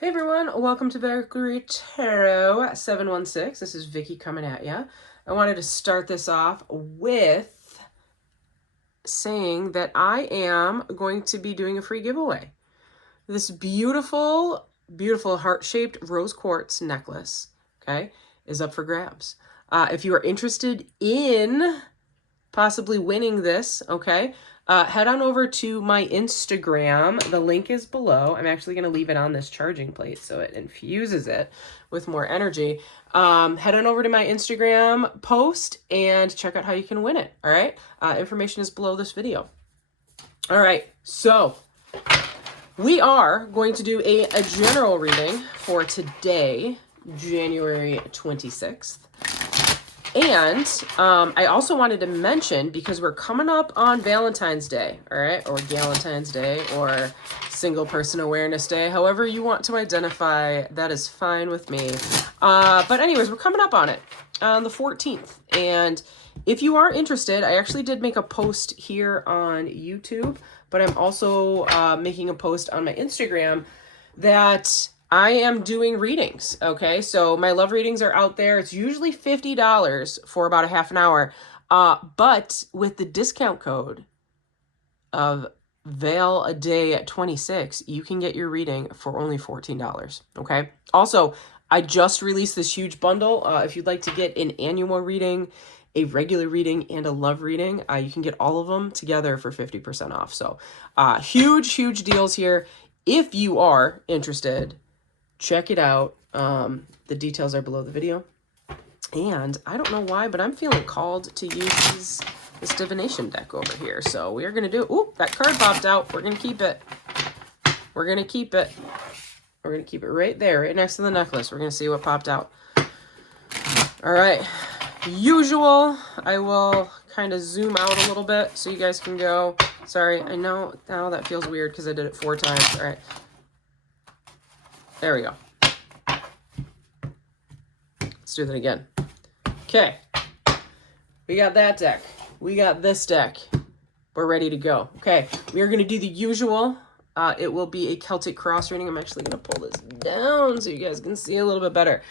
Hey everyone, welcome to Valkyrie Tarot 716. This is Vicky coming at ya. I wanted to start this off with saying that I am going to be doing a free giveaway. This beautiful, beautiful heart-shaped rose quartz necklace, okay, is up for grabs. If you are interested in possibly winning this, okay, head on over to my Instagram. The link is below. I'm actually going to leave it on this charging plate so it infuses it with more energy. Head on over to my Instagram post and check out how you can win it, all right? Information is below this video. All right, so we are going to do a general reading for today, January 26th. And I also wanted to mention, because we're coming up on Valentine's Day, all right, or Galentine's Day, or Single Person Awareness Day, however you want to identify, that is fine with me. But anyways, we're coming up on it on the 14th. And if you are interested, I actually did make a post here on YouTube, but I'm also making a post on my Instagram that I am doing readings, okay? So my love readings are out there. It's usually $50 for about a half an hour. But with the discount code of Veil a Day at 26, you can get your reading for only $14, okay? Also, I just released this huge bundle. If you'd like to get an annual reading, a regular reading, and a love reading, you can get all of them together for 50% off. So huge, huge deals here. If you are interested, check it out. The details are below the video. And I don't know why, but I'm feeling called to use this divination deck over here. So we are going to do... Ooh, that card popped out. We're going to keep it. We're going to keep it. We're going to keep it right there, right next to the necklace. We're going to see what popped out. All right. Usual, I will kind of zoom out a little bit so you guys can go. Sorry, I know now that feels weird because I did it 4 times. All right. There we go. Let's do that again. Okay. We got that deck. We got this deck. We're ready to go. Okay. We are going to do the usual. It will be a Celtic cross reading. I'm actually going to pull this down so you guys can see a little bit better.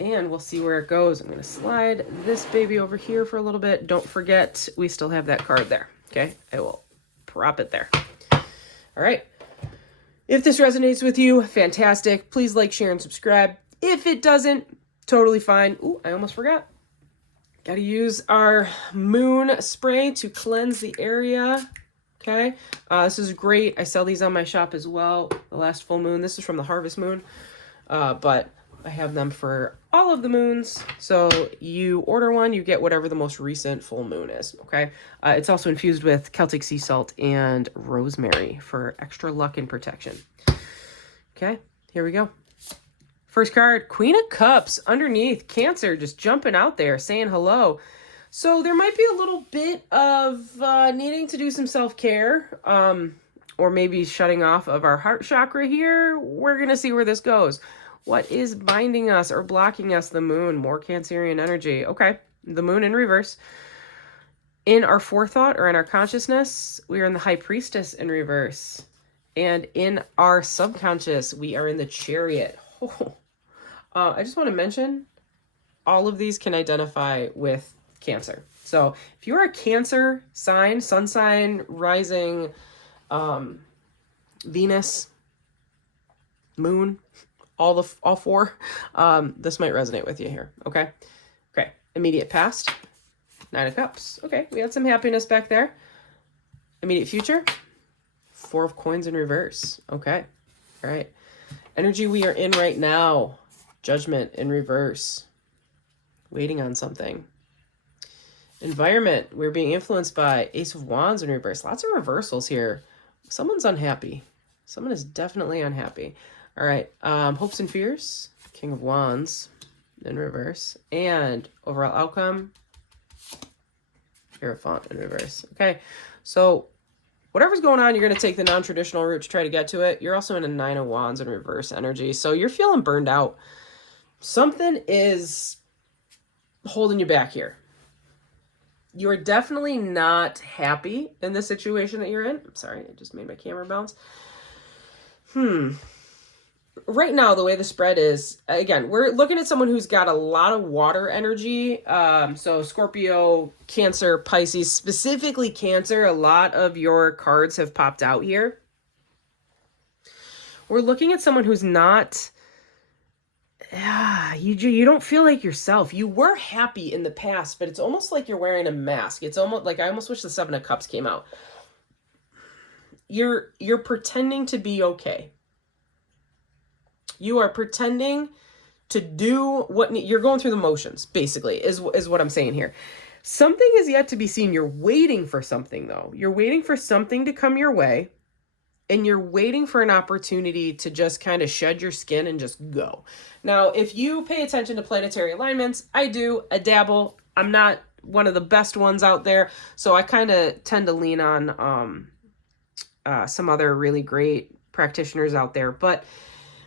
And we'll see where it goes. I'm going to slide this baby over here for a little bit. Don't forget, we still have that card there. Okay. I will prop it there. All right. If this resonates with you, fantastic. Please like, share, and subscribe. If it doesn't, totally fine. Ooh, I almost forgot. Got to use our moon spray to cleanse the area. Okay. This is great. I sell these on my shop as well. The last full moon. This is from the harvest moon. But I have them for all of the moons. So you order one, you get whatever the most recent full moon is. Okay. It's also infused with Celtic sea salt and rosemary for extra luck and protection. Okay. Here we go. First card, Queen of Cups. Underneath, Cancer just jumping out there saying hello. So there might be a little bit of needing to do some self-care, or maybe shutting off of our heart chakra here. We're going to see where this goes. What is binding us or blocking us? The moon, more Cancerian energy. Okay, the moon in reverse. In our forethought or in our consciousness, we are in the High Priestess in reverse. And in our subconscious, we are in the Chariot. Oh. I just want to mention, all of these can identify with Cancer. So if you're a Cancer sign, sun sign, rising, Venus, moon, all 4, this might resonate with you here. Okay. Okay. Immediate past, 9 of Cups. Okay. We had some happiness back there. Immediate future, 4 of Coins in reverse. Okay. All right. Energy we are in right now, Judgment in reverse. Waiting on something. Environment we're being influenced by, Ace of Wands in reverse. Lots of reversals here. Someone's unhappy. Someone is definitely unhappy. All right. Hopes and fears, King of Wands in reverse. And overall outcome, Hierophant in reverse. Okay. So whatever's going on, you're going to take the non-traditional route to try to get to it. You're also in a 9 of Wands in reverse energy. So you're feeling burned out. Something is holding you back here. You're definitely not happy in the situation that you're in. I'm sorry, I just made my camera bounce. right now, the way the spread is, again, we're looking at someone who's got a lot of water energy. So Scorpio, Cancer, Pisces, specifically Cancer, a lot of your cards have popped out here. We're looking at someone who's not, you don't feel like yourself. You were happy in the past, but it's almost like you're wearing a mask. It's almost like, I almost wish the Seven of Cups came out. You're pretending to be okay. You are pretending to do what you're going through the motions, basically, is what I'm saying here. Something is yet to be seen. You're waiting for something, though. You're waiting for something to come your way, and you're waiting for an opportunity to just kind of shed your skin and just go. Now, if you pay attention to planetary alignments, I do, I dabble. I'm not one of the best ones out there, so I kind of tend to lean on some other really great practitioners out there. But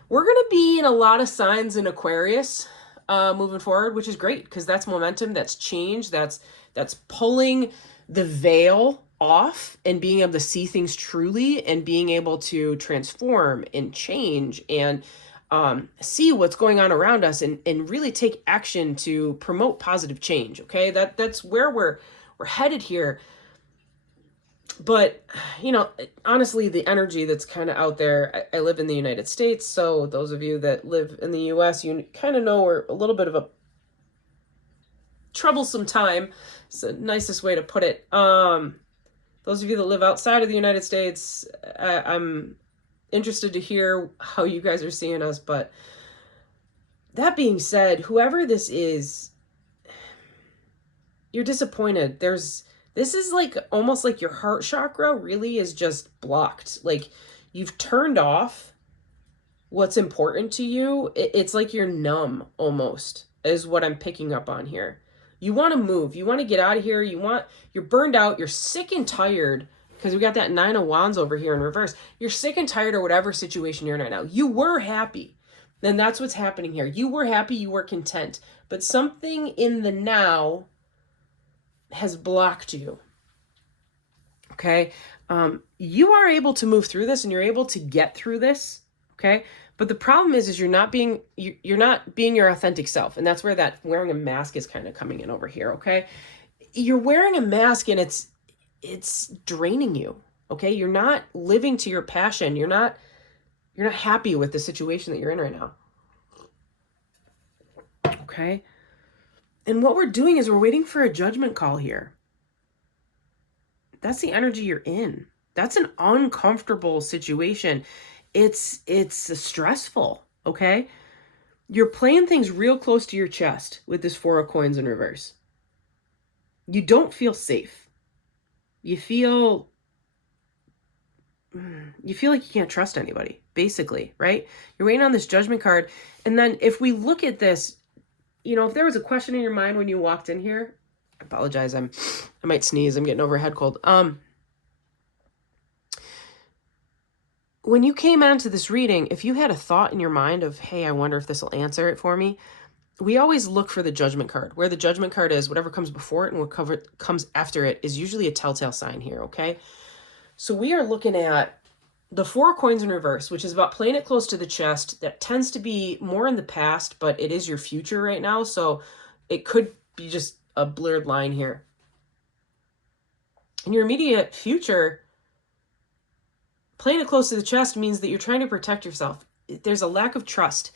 we're going to be in a lot of signs in Aquarius moving forward, which is great because that's momentum, that's change, that's pulling the veil off and being able to see things truly and being able to transform and change and see what's going on around us and really take action to promote positive change. Okay, that's where we're headed here. But, you know, honestly, the energy that's kind of out there, I live in the United States, so those of you that live in the US, you kind of know we're a little bit of a troublesome time. It's the nicest way to put it. Those of you that live outside of the United States, I'm interested to hear how you guys are seeing us. But that being said, whoever this is, you're disappointed. This is like almost like your heart chakra really is just blocked. Like you've turned off what's important to you. It's like you're numb almost is what I'm picking up on here. You want to move. You want to get out of here. You're burned out. You're sick and tired because we got that Nine of Wands over here in reverse. You're sick and tired of whatever situation you're in right now. You were happy. Then that's what's happening here. You were happy. You were content. But something in the now has blocked you. Okay. You are able to move through this and you're able to get through this. Okay. But the problem is you're not being your authentic self. And that's where that wearing a mask is kind of coming in over here. Okay. You're wearing a mask and it's draining you. Okay. You're not living to your passion. You're not happy with the situation that you're in right now. Okay. And what we're doing is we're waiting for a judgment call here. That's the energy you're in. That's an uncomfortable situation. It's stressful, okay? You're playing things real close to your chest with this Four of Coins in reverse. You don't feel safe. You feel like you can't trust anybody, basically, right? You're waiting on this judgment card. And then if we look at this, you know, if there was a question in your mind when you walked in here, I apologize. I might sneeze. I'm getting over a head cold. When you came onto this reading, if you had a thought in your mind of, hey, I wonder if this will answer it for me, we always look for the judgment card. Where the judgment card is, whatever comes before it and what comes after it is usually a telltale sign here, okay? So we are looking at the Four of Coins in reverse, which is about playing it close to the chest. That tends to be more in the past, but it is your future right now. So it could be just a blurred line here. In your immediate future, playing it close to the chest means that you're trying to protect yourself. There's a lack of trust.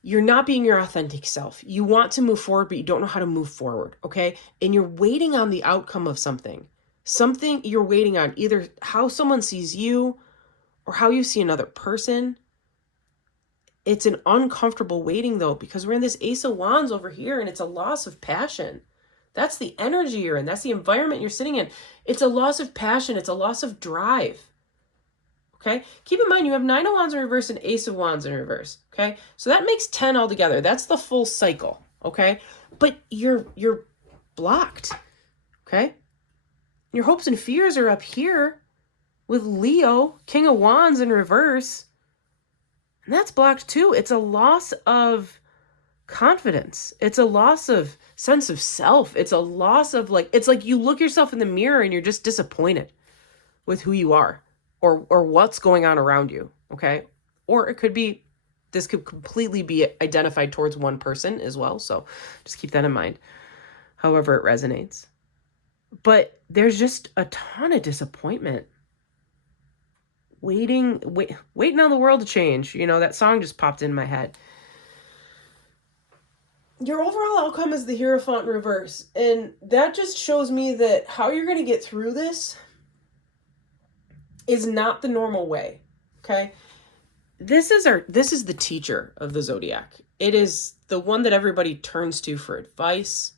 You're not being your authentic self. You want to move forward, but you don't know how to move forward, okay? And you're waiting on the outcome of something. Something you're waiting on, either how someone sees you or how you see another person. It's an uncomfortable waiting, though, because we're in this Ace of Wands over here, and it's a loss of passion. That's the energy you're in. That's the environment you're sitting in. It's a loss of passion. It's a loss of drive. Okay? Keep in mind, you have Nine of Wands in reverse and Ace of Wands in reverse. Okay? So that makes 10 altogether. That's the full cycle. Okay? But you're blocked. Okay? Your hopes and fears are up here with Leo, King of Wands in reverse. And that's blocked too. It's a loss of confidence. It's a loss of sense of self. It's a loss of it's like you look yourself in the mirror and you're just disappointed with who you are or what's going on around you. Okay. Or it could be this could completely be identified towards one person as well. So just keep that in mind, however it resonates. But there's just a ton of disappointment. Waiting on the world to change. You know, that song just popped in my head. Your overall outcome is the Hierophant in reverse. And that just shows me that how you're going to get through this is not the normal way. Okay? This is the teacher of the zodiac. It is the one that everybody turns to for advice.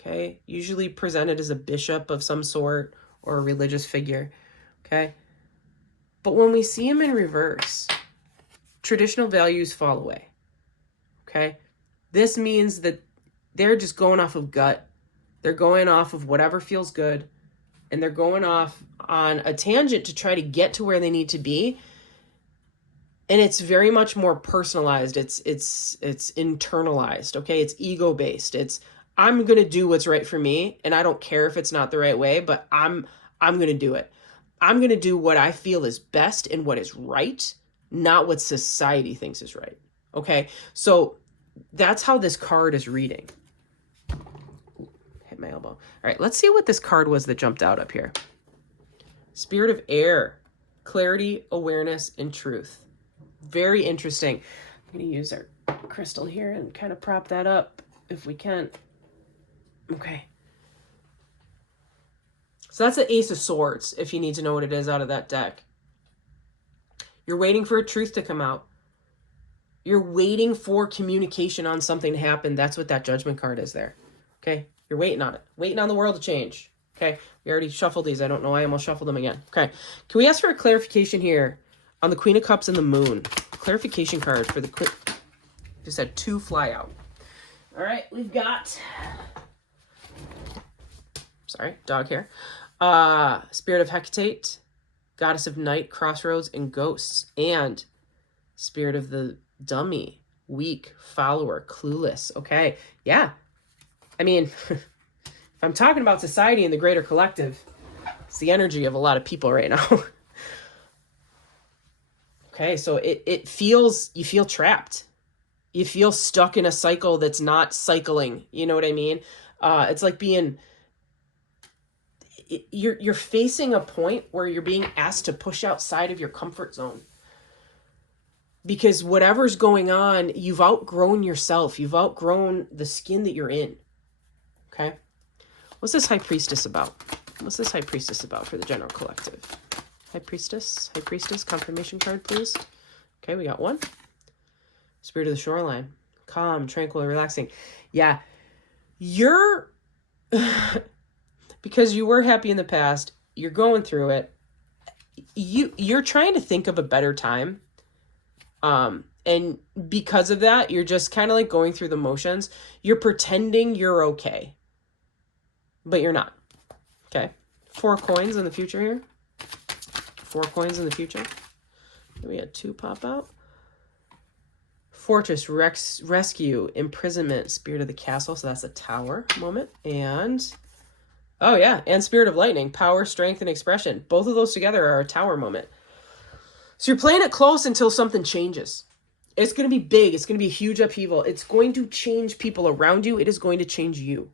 Okay? Usually presented as a bishop of some sort or a religious figure. Okay? But when we see him in reverse, traditional values fall away. Okay? This means that they're just going off of gut. They're going off of whatever feels good. And they're going off on a tangent to try to get to where they need to be. And it's very much more personalized. It's internalized. Okay? It's ego-based. It's, I'm going to do what's right for me. And I don't care if it's not the right way, but I'm going to do it. I'm going to do what I feel is best and what is right, not what society thinks is right. Okay? So that's how this card is reading. Hit my elbow. All right, let's see what this card was that jumped out up here. Spirit of air, clarity, awareness, and truth. Very interesting. I'm going to use our crystal here and kind of prop that up if we can. Okay. So that's the Ace of Swords, if you need to know what it is out of that deck. You're waiting for a truth to come out. You're waiting for communication on something to happen. That's what that Judgment card is there. Okay? You're waiting on it. Waiting on the world to change. Okay? We already shuffled these. I don't know why I'm going to shuffle them again. Okay. Can we ask for a clarification here on the Queen of Cups and the Moon? Clarification card for the Queen. Just had 2 fly out. All right. We've got... Sorry. Dog hair. Spirit of Hecate, Goddess of Night, Crossroads, and Ghosts. And Spirit of the Dummy, Weak, Follower, Clueless. Okay, yeah. I mean, if I'm talking about society and the greater collective, it's the energy of a lot of people right now. Okay, so it feels, you feel trapped. You feel stuck in a cycle that's not cycling. You know what I mean? It's like being... You're facing a point where you're being asked to push outside of your comfort zone. Because whatever's going on, you've outgrown yourself. You've outgrown the skin that you're in. Okay? What's this High Priestess about? What's this High Priestess about for the general collective? High Priestess, confirmation card, please. Okay, we got one. Spirit of the Shoreline. Calm, tranquil, relaxing. Yeah. You're... because you were happy in the past, you're going through it. You're trying to think of a better time. And because of that, you're just kind of like going through the motions. You're pretending you're okay, but you're not. Okay. 4 coins in the future here. 4 coins in the future. We had 2 pop out. Fortress, rescue, imprisonment, Spirit of the Castle. So that's a Tower moment. And, oh yeah, and Spirit of Lightning, power, strength, and expression. Both of those together are a Tower moment. So you're playing it close until something changes. It's going to be big. It's going to be a huge upheaval. It's going to change people around you. It is going to change you.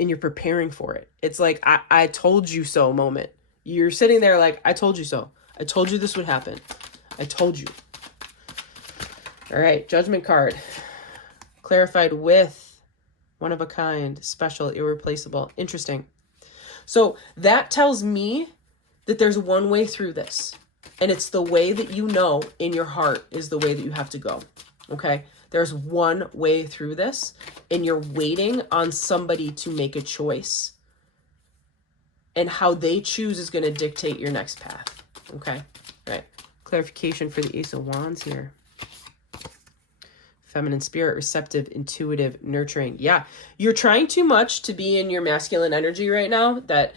And you're preparing for it. It's like, I told you so moment. You're sitting there like, I told you so. I told you this would happen. I told you. All right, Judgment card. Clarified with one of a kind, special, irreplaceable. Interesting. So that tells me that there's one way through this. And it's the way that you know in your heart is the way that you have to go. Okay? There's one way through this. And you're waiting on somebody to make a choice. And how they choose is going to dictate your next path. Okay? All right. Clarification for the Ace of Wands here. Feminine spirit, receptive, intuitive, nurturing. Yeah. You're trying too much to be in your masculine energy right now. That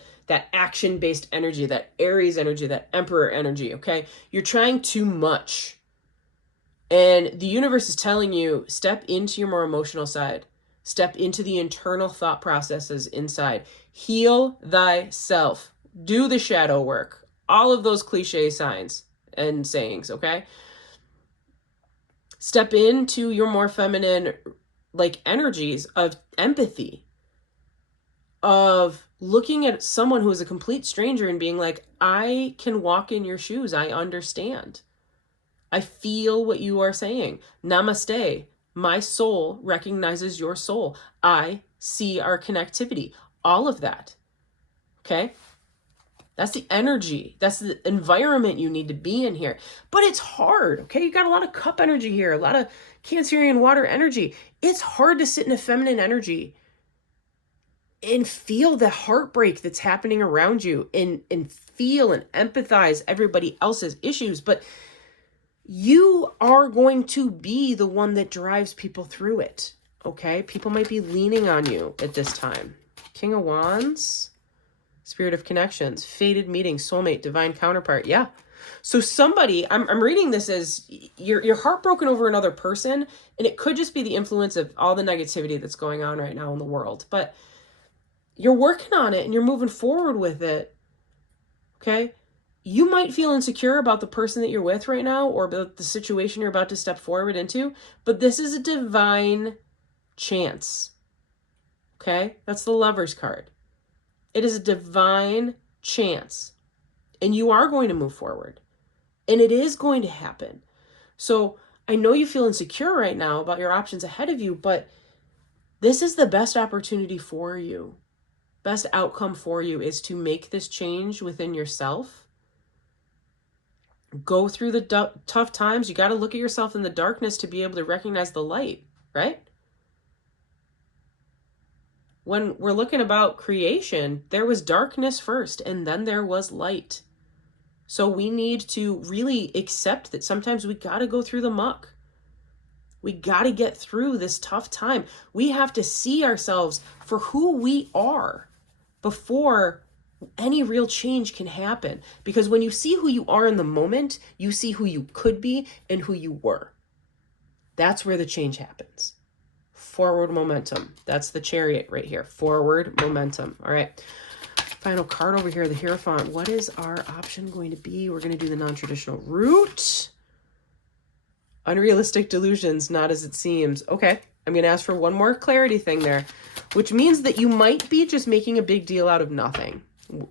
action-based energy, that Aries energy, that Emperor energy, okay? You're trying too much. And the universe is telling you, step into your more emotional side. Step into the internal thought processes inside. Heal thyself. Do the shadow work. All of those cliche signs and sayings, okay? Step into your more feminine, like, energies of empathy, of looking at someone who is a complete stranger and being like, I can walk in your shoes. I understand. I feel what you are saying. Namaste. My soul recognizes your soul. I see our connectivity. All of that. Okay? That's the energy. That's the environment you need to be in here. But it's hard, okay? You got a lot of cup energy here, a lot of Cancerian water energy. It's hard to sit in a feminine energy and feel the heartbreak that's happening around you and feel and empathize everybody else's issues. But you are going to be the one that drives people through it, okay? People might be leaning on you at this time. King of Wands, Spirit of Connections, Fated Meeting, Soulmate, Divine Counterpart. Yeah. So somebody, I'm reading this as you're heartbroken over another person, and it could just be the influence of all the negativity that's going on right now in the world. But you're working on it and you're moving forward with it, okay? You might feel insecure about the person that you're with right now or about the situation you're about to step forward into, but this is a divine chance, okay? That's the Lover's card. It is a divine chance, and you are going to move forward, and it is going to happen. So I know you feel insecure right now about your options ahead of you, but this is the best opportunity for you. Best outcome for you is to make this change within yourself. Go through the tough times. You got to look at yourself in the darkness to be able to recognize the light, right? When we're looking about creation, there was darkness first, and then there was light. So we need to really accept that sometimes we got to go through the muck. We got to get through this tough time. We have to see ourselves for who we are before any real change can happen. Because when you see who you are in the moment, you see who you could be and who you were. That's where the change happens. Forward momentum. That's the Chariot right here. Forward momentum. All right. Final card over here, the Hierophant. What is our option going to be? We're going to do the non-traditional route. Unrealistic delusions, not as it seems. Okay. I'm going to ask for one more clarity thing there, which means that you might be just making a big deal out of nothing,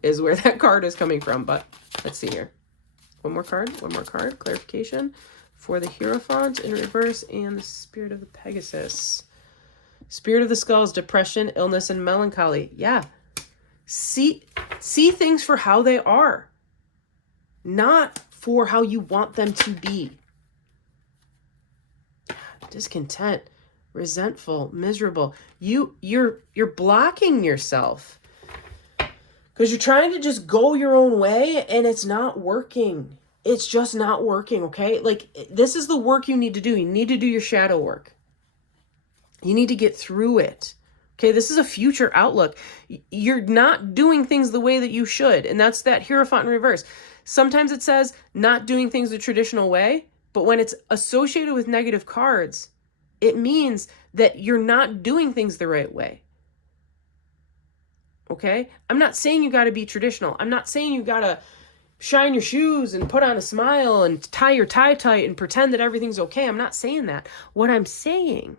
is where that card is coming from. But let's see here. One more card. Clarification for the Hierophant in reverse and the Spirit of the Pegasus. Spirit of the Skulls, depression, illness, and melancholy. Yeah. See things for how they are, not for how you want them to be. Discontent, resentful, miserable. You're blocking yourself because you're trying to just go your own way and it's not working. It's just not working, okay? Like, this is the work you need to do. You need to do your shadow work. You need to get through it. Okay, this is a future outlook. You're not doing things the way that you should, and that's that Hierophant in reverse. Sometimes it says not doing things the traditional way, but when it's associated with negative cards, it means that you're not doing things the right way. Okay? I'm not saying you got to be traditional. I'm not saying you got to shine your shoes and put on a smile and tie your tie tight and pretend that everything's okay. I'm not saying that. What I'm saying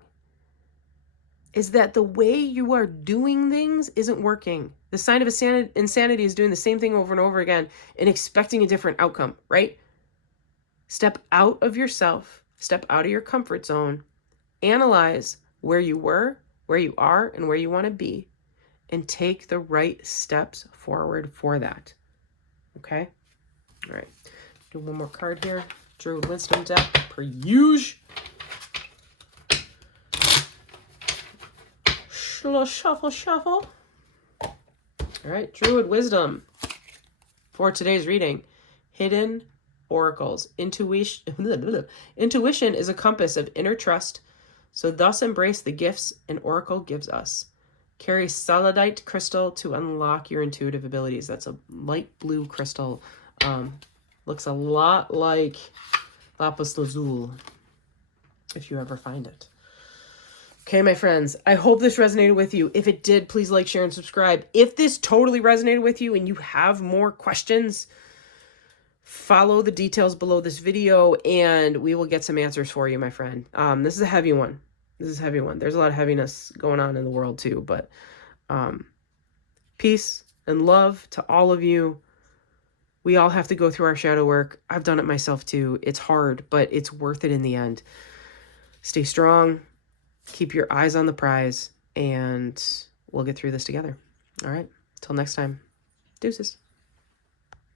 is that the way you are doing things isn't working. The sign of insanity is doing the same thing over and over again and expecting a different outcome, right? Step out of yourself, step out of your comfort zone, analyze where you were, where you are, and where you want to be, and take the right steps forward for that. Okay? All right. Do one more card here. Druid Wisdom deck, per usual. Shuffle. All right, Druid Wisdom for today's reading. Hidden oracles. Intuition is a compass of inner trust, so thus embrace the gifts an oracle gives us. Carry Saladite crystal to unlock your intuitive abilities. That's a light blue crystal. Looks a lot like lapis lazuli, if you ever find it. Okay, my friends, I hope this resonated with you. If it did, please like, share, and subscribe. If this totally resonated with you and you have more questions, follow the details below this video and we will get some answers for you, my friend. This is a heavy one. This is a heavy one. There's a lot of heaviness going on in the world too, but peace and love to all of you. We all have to go through our shadow work. I've done it myself too. It's hard, but it's worth it in the end. Stay strong, keep your eyes on the prize, and we'll get through this together. All right, till next time. Deuces.